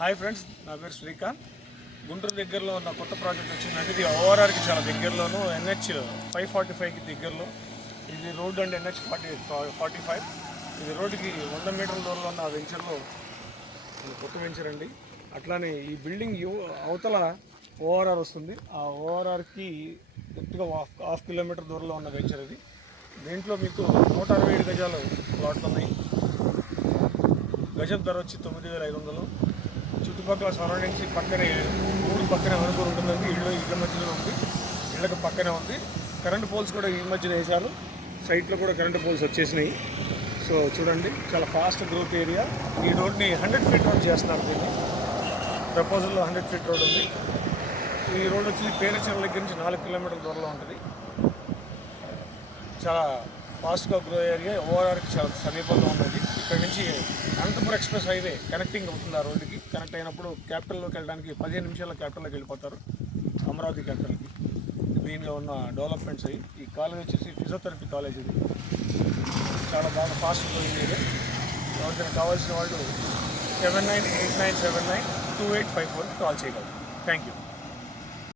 Hi friends, నా పేరు శ్రీకాంత్. గుంటూరు దగ్గరలో ఉన్న కొత్త ప్రాజెక్ట్ వచ్చిందంటే ఇది ఓఆర్ఆర్కి చాలా దగ్గరలోను, NH 545కి దగ్గరలో. ఇది రోడ్ అండ్ NH 45. ఇది రోడ్డుకి 100 మీటర్ల దూరంలో ఉన్న వెంచర్లో కొత్త వెంచర్ అండి. అట్లానే ఈ బిల్డింగ్ అవతల ఓఆర్ఆర్ వస్తుంది. ఆ ఓఆర్ఆర్కి కరెక్ట్గా హాఫ్ కిలోమీటర్ దూరంలో ఉన్న వెంచర్ ఇది. దీంట్లో మీకు 167 గజాలు ప్లాట్లు ఉన్నాయి. గజం ధర వచ్చి 9,500. చుట్టుపక్కల సరౌండింగ్స్ పక్కనే ఊరు పక్కనే వరకు ఉంటుందండి. ఇళ్ళ మధ్యలో ఉంది, ఇళ్ళకి పక్కనే ఉంది. కరెంట్ పోల్స్ కూడా ఈ మధ్యన వేశారు. సైట్లో కూడా కరెంట్ పోల్స్ వచ్చేసినాయి. సో చూడండి, చాలా ఫాస్ట్ గ్రోత్ ఏరియా. ఈ రోడ్ని 100 ఫీట్ రోడ్ చేస్తున్నారు. దీన్ని ప్రపోజల్లో 100 ఫీట్ రోడ్ ఉంది. ఈ రోడ్ వచ్చి పేరచెర్ల దగ్గర నుంచి 4 కిలోమీటర్ల దూరంలో ఉంటుంది. చాలా ఫాస్ట్గా గ్రో ఏరియా, ఓఆర్ఆర్కి చాలా సమీపంలో ఉన్నది. ఇక్కడ నుంచి అనంతపురం ఎక్స్ప్రెస్ హైవే కనెక్టింగ్ అవుతుంది. ఆ రోడ్డుకి కనెక్ట్ అయినప్పుడు క్యాపిటల్లోకి వెళ్ళడానికి 15 నిమిషాల్లో క్యాపిటల్లోకి వెళ్ళిపోతారు, అమరావతి క్యాపిటల్కి. దీనిలో ఉన్న డెవలప్మెంట్స్ అయ్యి ఈ కాలేజ్ వచ్చేసి ఫిజియోథెరపీ కాలేజ్. ఇది చాలా బాగా ఫాస్ట్ గ్రోయింగ్ ఏరియా. ఎవరికైనా కావాల్సిన వాళ్ళు 7989792854 కాల్ చేయగలరు. Thank you.